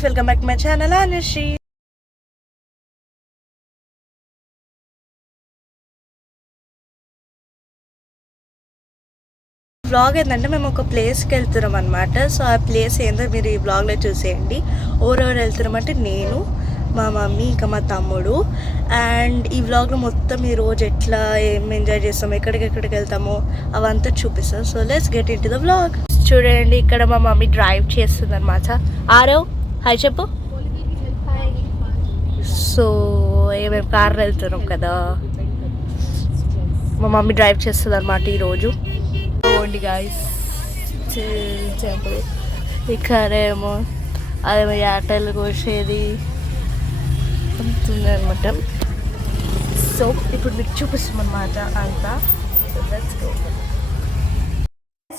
guys, welcome back to my channel Anushri. Vlog ఏంటంటే మేము ఒక ప్లేస్కి వెళ్తున్నాం అనమాట. సో ఆ ప్లేస్ ఏందో మీరు ఈ వ్లాగ్లో చూసేయండి. ఎవరెవరు వెళ్తున్నామంటే నేను, మా మమ్మీ, ఇంకా మా తమ్ముడు. అండ్ ఈ వ్లాగ్లో మొత్తం ఈ రోజు ఎట్లా ఏం ఎంజాయ్ చేస్తాము, ఎక్కడికెక్కడికి వెళ్తామో అవంతా చూపిస్తాం. So let's get in to the vlog. చూడండి, ఇక్కడ మా మమ్మీ డ్రైవ్ చేస్తుంది అనమాట. ఆరవ్ హాయ్ చెప్పు. సో మేము కార్లో వెళ్తున్నాం కదా, మా మమ్మీ డ్రైవ్ చేస్తుంది అనమాట ఈరోజు. చూడండి గాయస్, టెంపుల్ ఇక్కడేమో అదేమో యాటలు కోసేది అనమాట. సో ఇప్పుడు మీకు చూపిస్తాం అనమాట అంతా.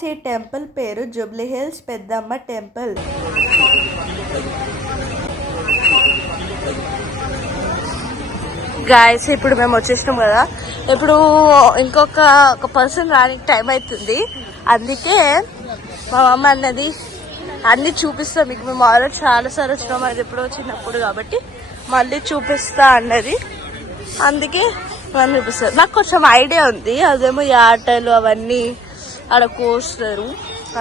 ఈ టెంపుల్ పేరు జూబ్లీ హిల్స్ పెద్దమ్మ టెంపుల్. గాయస్ ఇప్పుడు మేము వచ్చేసినాం కదా, ఇప్పుడు ఒక పర్సన్ రానికి టైం అవుతుంది. అందుకే మా మమ్మ అన్నది అన్నీ చూపిస్తాం మీకు. మేము ఆల్రెడీ చాలాసార్లు వచ్చినాం, అది ఎప్పుడో చిన్నప్పుడు కాబట్టి మళ్ళీ చూపిస్తా అన్నది. అందుకే మనం చూపిస్తారు. నాకు కొంచెం ఐడియా ఉంది, అదేమో ఆటలు అవన్నీ ఆడ కోస్తారు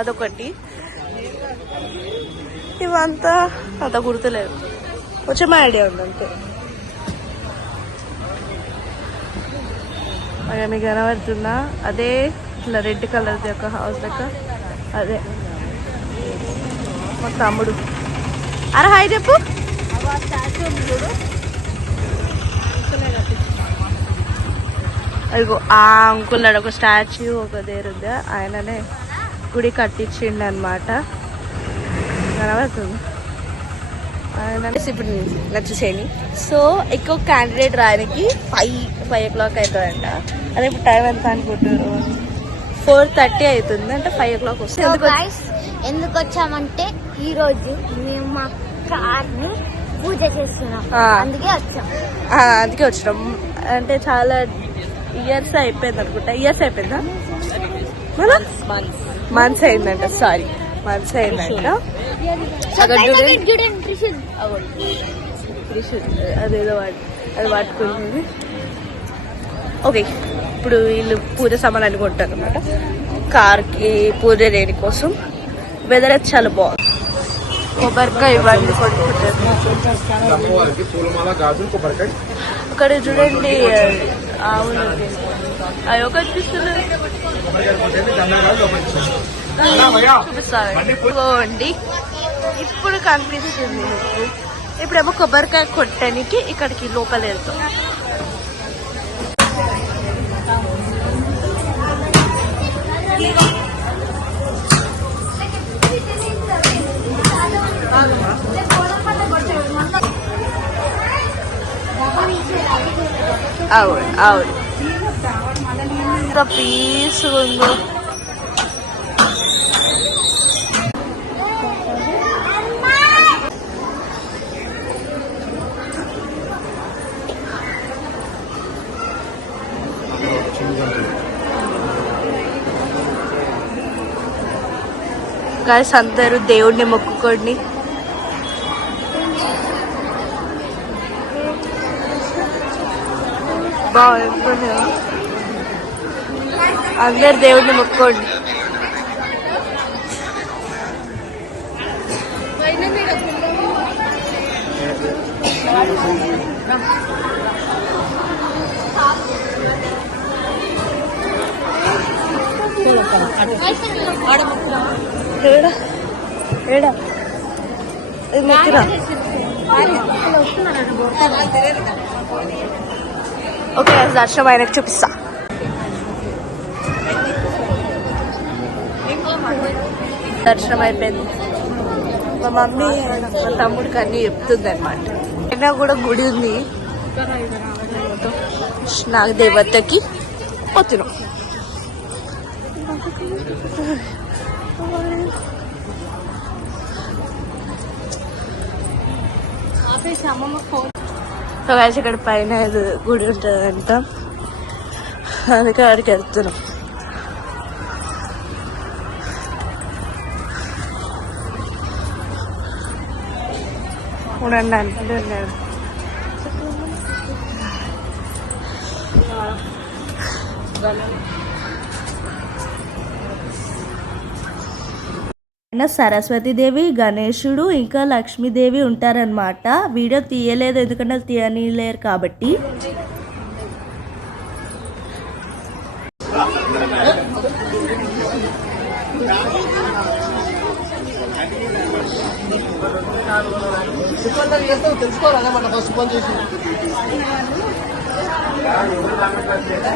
అదొకటి. ఇవంతా అంత గుర్తులేదు, కొంచెం ఐడియా ఉంది అంతే. మీకు కనబడుతుందా? అదే ఇట్లా రెడ్ కలర్ది ఒక హౌస్ లెక్క, అదే మా తమ్ముడు. అరే హాయ్ చెప్పు. అదిగో ఆ అంకుల్ ఒక స్టాచ్యూ ఒక దేరుందా, ఆయననే గుడి కట్టించిండు అనమాట. కనబడుతుంది ఆయన. ఇప్పుడు నచ్చేసేయండి. సో ఎక్కువ క్యాండిడేట్ రాయడానికి 5 o'clock అవుతుందంట. అదే ఇప్పుడు టైం ఎంత అనుకుంటారు? 4:30 అవుతుంది అంటే 5 o'clock వస్తుంది. ఎందుకు వచ్చామంటే ఈ రోజు మేము మా కార్ని పూజ చేస్తున్నాం, అందుకే వచ్చినాం. అంటే చాలా ఇయర్స్ అయిపోయింది అనుకుంటా. ఇయర్స్ అయిపోయిందా? మంత్స్ అయిందంట. సారీ, మంత్స్ అయిందంట. అదేదో అది పట్టుకుంటుంది. ఓకే, ఇప్పుడు వీళ్ళు పూజ సామాన్లు కొంటారు అనమాట కార్కి పూజ చేయడం కోసం. వెదర్ అయితే చాలా బాగుంది. కొబ్బరికాయ ఇవన్నీ కొనుక్కుంటారు అక్కడ. చూడండి అవును, అవి ఒక కనిపిస్తుంది. చూపిస్తాండి, ఇప్పుడు కనిపిస్తుంది మీకు. ఇప్పుడేమో కొబ్బరికాయ కొట్టడానికి ఇక్కడికి లోపల వెళ్తాం. అవును అవును, ఎంత పీస్గా ఉందో. గాయస్ అందరూ దేవుడిని మొక్కుకోండి. బాగుంది, అందరు దేవుడిని మొక్కుకోండి. ఏడా ఇది మొక్కిరా. ఓకే, దర్శనం ఆయనకు చూపిస్తా. దర్శనం అయిపోయింది. మా మమ్మీ మా తమ్ముడికి అన్నీ చెప్తుంది అనమాట. అయినా కూడా గుడి ఉంది నాకు దేవతకి పోతున్నాం. ఇక్కడ పైన గుడి ఉంటుందంట, అందుకే అక్కడికి వెళ్తున్నాం. ఉండండి అంటున్నాడు. సరస్వతీదేవి, గణేశుడు ఇంకా లక్ష్మీదేవి ఉంటారనమాట. వీడియో తీయలేదు ఎందుకంటే తీయనిలేరు కాబట్టి.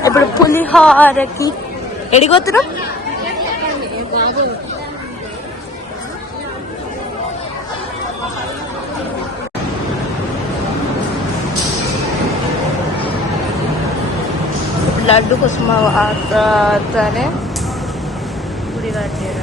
ఇప్పుడు పులిహోరకి ఎడిగొత్తున్నాం. లడ్డు కోసం అతనే గుడి కట్టారు.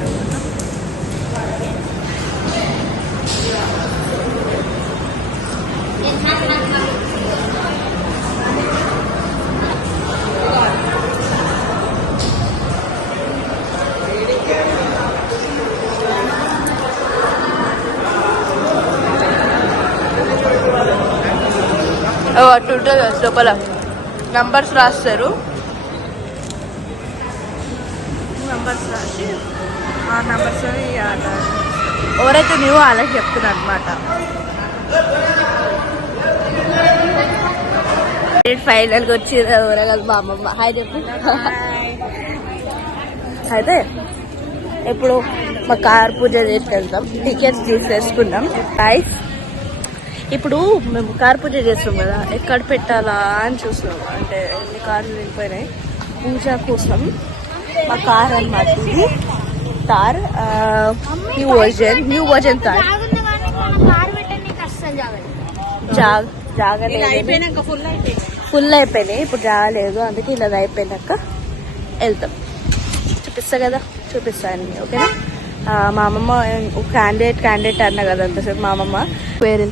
అటు ఉంటుంది లోపల నంబర్స్ రాస్తారు. నంబర్స్ రాసి ఆ నంబర్స్ ఎవరైతే నువ్వు అలా చెప్తున్నారు అనమాట. ఫైనల్గా వచ్చి ఎవరైనా మా అమ్మమ్మ హాయ్ చెప్పి. అయితే ఇప్పుడు మా కార్ పూజ చేసి వెళ్తాం. టికెట్స్ తీసేసుకున్నాం. గైస్ ఇప్పుడు మేము కార్ పూజ చేస్తాం కదా, ఎక్కడ పెట్టాలా అని చూస్తున్నాం. అంటే ఎన్ని కార్లు వెళ్ళిపోయినాయి పూజ కోసం. మా కార్ అన్నమాట ఇది. తార్ న్యూ వర్జన్ తార్. జాగలేదు, ఫుల్ అయిపోయినాయి. ఇప్పుడు జాగలేదు, అందుకే ఇలా అయిపోయినాక వెళ్తాం. చూపిస్తా కదా, చూపిస్తాను. ఓకేనా? మా అమ్మమ్మ క్యాండిడేట్ అన్నా కదా అంతసేపు. మా అమ్మమ్మ వేరే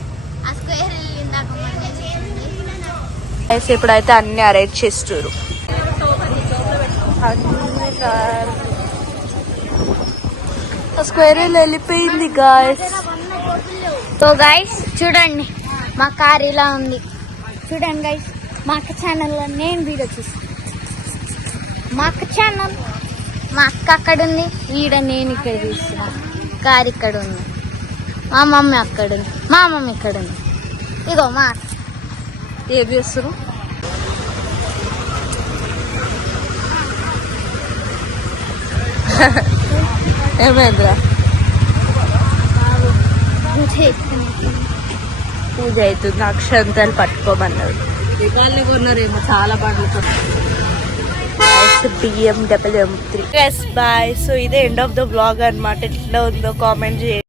ఇప్పుడైతే అన్ని అరేంజ్ చేస్తారు. స్క్వేర్ వెళ్ళిపోయింది గాయస్. సో గైస్ చూడండి, మా కార్ ఇలా ఉంది. చూడండి గైస్, మా అక్క ఛానల్లో నేను వీడియో చూస్తాను. మా అక్క ఛానల్, మా అక్క అక్కడ ఉంది, ఈడ నేను ఇక్కడ చూస్తున్నాను. కార్ ఇక్కడ ఉంది, మా మమ్మీ అక్కడ ఉంది, మా మమ్మీ ఇక్కడ ఉంది. ఇగో మా ఏం చేస్తారు? ఏమైందిరా? పూజ అవుతుంది. అక్షంతలు పట్టుకోమన్నారు. దిగాలి కొన్నారేమో చాలా బండ్లతో. BMW 3. బాయ్. సో ఇదే ఎండ్ ఆఫ్ ద బ్లాగ్ అనమాట. ఎట్లా ఉందో కామెంట్ చేయండి.